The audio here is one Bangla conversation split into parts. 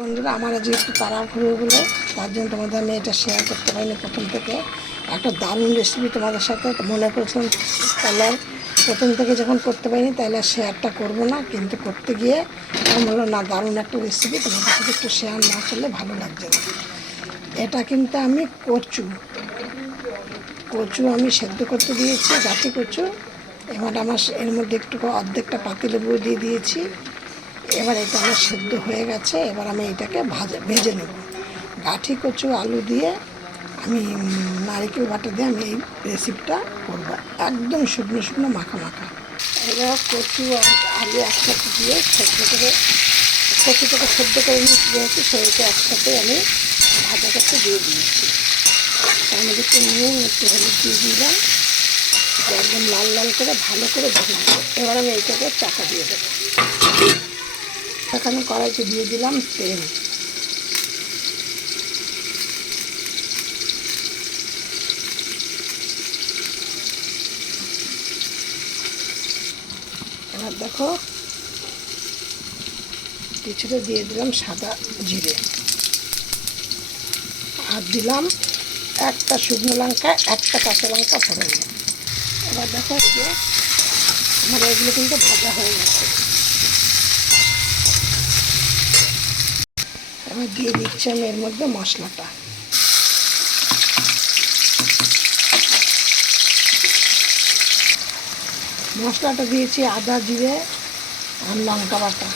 বন্ধুরা, আমার আজকে একটু তাড়াহুড়ো হলো, তার জন্য তোমাদের আমি এটা শেয়ার করতে পারিনি প্রথম থেকে। একটা দারুণ রেসিপি তোমাদের সাথে মনে করেছিলাম, তাহলে প্রথম থেকে যখন করতে পারিনি তাহলে শেয়ারটা করব না, কিন্তু করতে গিয়ে আমার হলো না, দারুণ একটা রেসিপি তোমাদের সাথে একটু শেয়ার না করলে ভালো লাগছে না। এটা কিন্তু আমি কচু আমি সেদ্ধ করতে দিয়েছি, গাঠি কচু। এবার আমার এর মধ্যে একটু অর্ধেকটা পাতিলেবু দিয়ে দিয়েছি। এবার এটা আমার সেদ্ধ হয়ে গেছে, এবার আমি এটাকে ভেজে নেব। গাঠি কচু আলু দিয়ে আমি নারকেল বাটা দিয়ে আমি এই রেসিপিটা করবো, একদম শুকনো শুকনো মাখা মাখা। এবার কচু আর আলু একসাথে দিয়ে কচুটাকে সেদ্ধ করে নিচ্ছি, যেহেতু সেইটা একসাথে আমি ভাজা করতে দিয়ে দিয়েছি। তার মধ্যে একটু নুন, একটু হলুদ দিয়ে দিলাম, একদম লাল লাল করে ভালো করে ভেজে নেব। এবার আমি এইটাকে চাকা দিয়ে দেবো। এখানে কড়াইতে দিয়ে দিলাম তেল। এবার দেখো কিছুটা দিয়ে দিলাম সাদা জিরে, আর দিলাম একটা শুকনো লঙ্কা, একটা কাঁচা লঙ্কা ফোড়ন। এবার দেখো যে আমার এগুলো কিন্তু ভাজা হয়ে গেছে। এবার দিয়ে দিচ্ছি আমি এর মধ্যে মশলাটা। মশলাটা দিয়েছি আদা, জিরে আর লঙ্কা বাটা,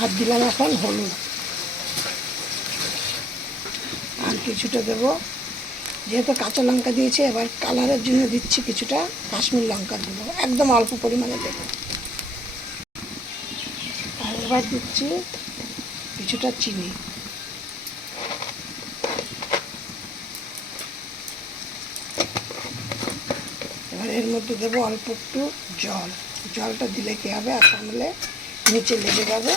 আর দিলাম এখন হলুদ, আর কিছুটা দেবো, যেহেতু কাঁচা লঙ্কা দিয়েছি এবার কালারের জন্য দিচ্ছি কিছুটা কাশ্মীর লঙ্কা দেবো, একদম অল্প পরিমাণে দেবো। আর এবার দিচ্ছি কিছুটা চিনি। এবার এর মধ্যে দেবো অল্প একটু জল। জলটা দিলে কী হবে, আর নাহলে নিচে লেগে যাবে।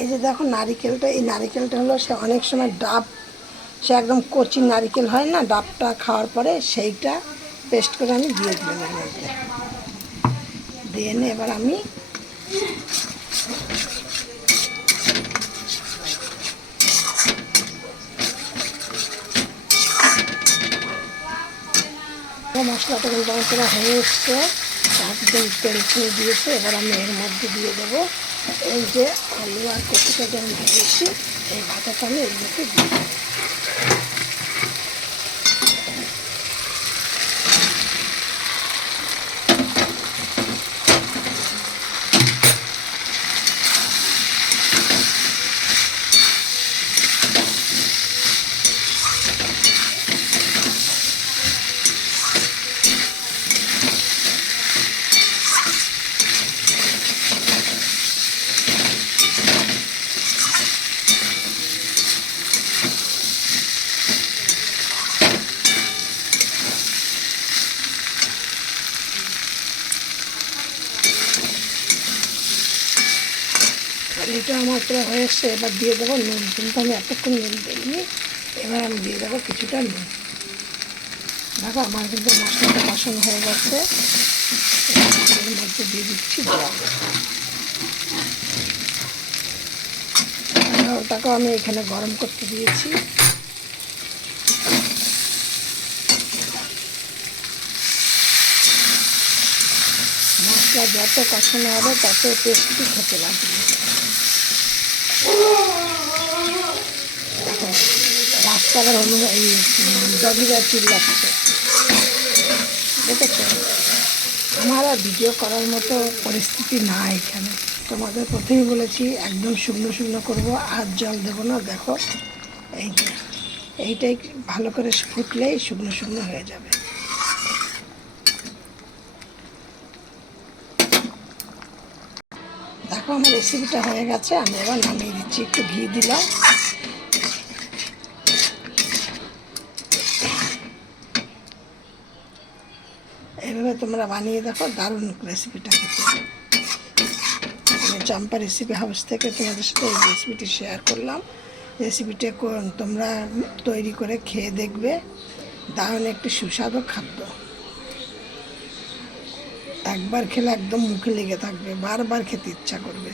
এই যে দেখো নারিকেলটা, এই নারিকেলটা হলো সে অনেক সময় ডাব, সে একদম কচি নারিকেল হয় না, ডাবটা খাওয়ার পরে সেইটা পেস্ট করে আমি দিয়ে দিলাম এর মধ্যে। দিয়ে নিয়ে এবার আমি মশলাটা কিন্তু আমার পুরো হয়ে এসছে, একদম তেল ছেড়ে দিয়েছে। এবার আমি এর মধ্যে দিয়ে দেবো এই যে আলু আর কচুটা যে আমি ভেজেছি, এই ভাজাটা আমি এর মধ্যে দিয়ে দেবো। এটা আমার প্রায় হয়ে এসছে। এবার দিয়ে দেবো নুন, কিন্তু আমি এতক্ষণ নুন দিইনি। এবার আমি দিয়ে দেবো কিছুটা নুন। দেখো আমার কিন্তু মশলাটা কষানো হয়ে গেছে। এর মধ্যে দিয়ে দিচ্ছি জল। ওটাকেও আমি এখানে গরম করতে দিয়েছি। মশলা যত কষানো হবে তত টেস্টি খেতে লাগবে। রাস্তাঘাট এই ডগিরা চিল্লাচ্ছে, দেখেছো? আমার আর ভিডিও করার মতো পরিস্থিতি না এখানে। তোমাদের প্রথমেই বলেছি একদম শুকনো শুকনো করবো, আর জল দেবো না। দেখো এইটাই ভালো করে ফুটলেই শুকনো শুকনো হয়ে যাবে। দেখো আমার রেসিপিটা হয়ে গেছে, আমি এবার নামিয়ে দিচ্ছি। একটু ঘি দিলাম। এইভাবে তোমরা বানিয়ে দেখো, দারুণ রেসিপিটা খেতে। আমি চম্পা রেসিপি হাউস থেকে তোমাদের সাথে এই রেসিপিটি শেয়ার করলাম। রেসিপিটা তোমরা তৈরি করে খেয়ে দেখবে, দারুণ একটি সুস্বাদু খাদ্য। একবার খেলে একদম মুখে লেগে থাকবে, বারবার খেতে ইচ্ছা করবে।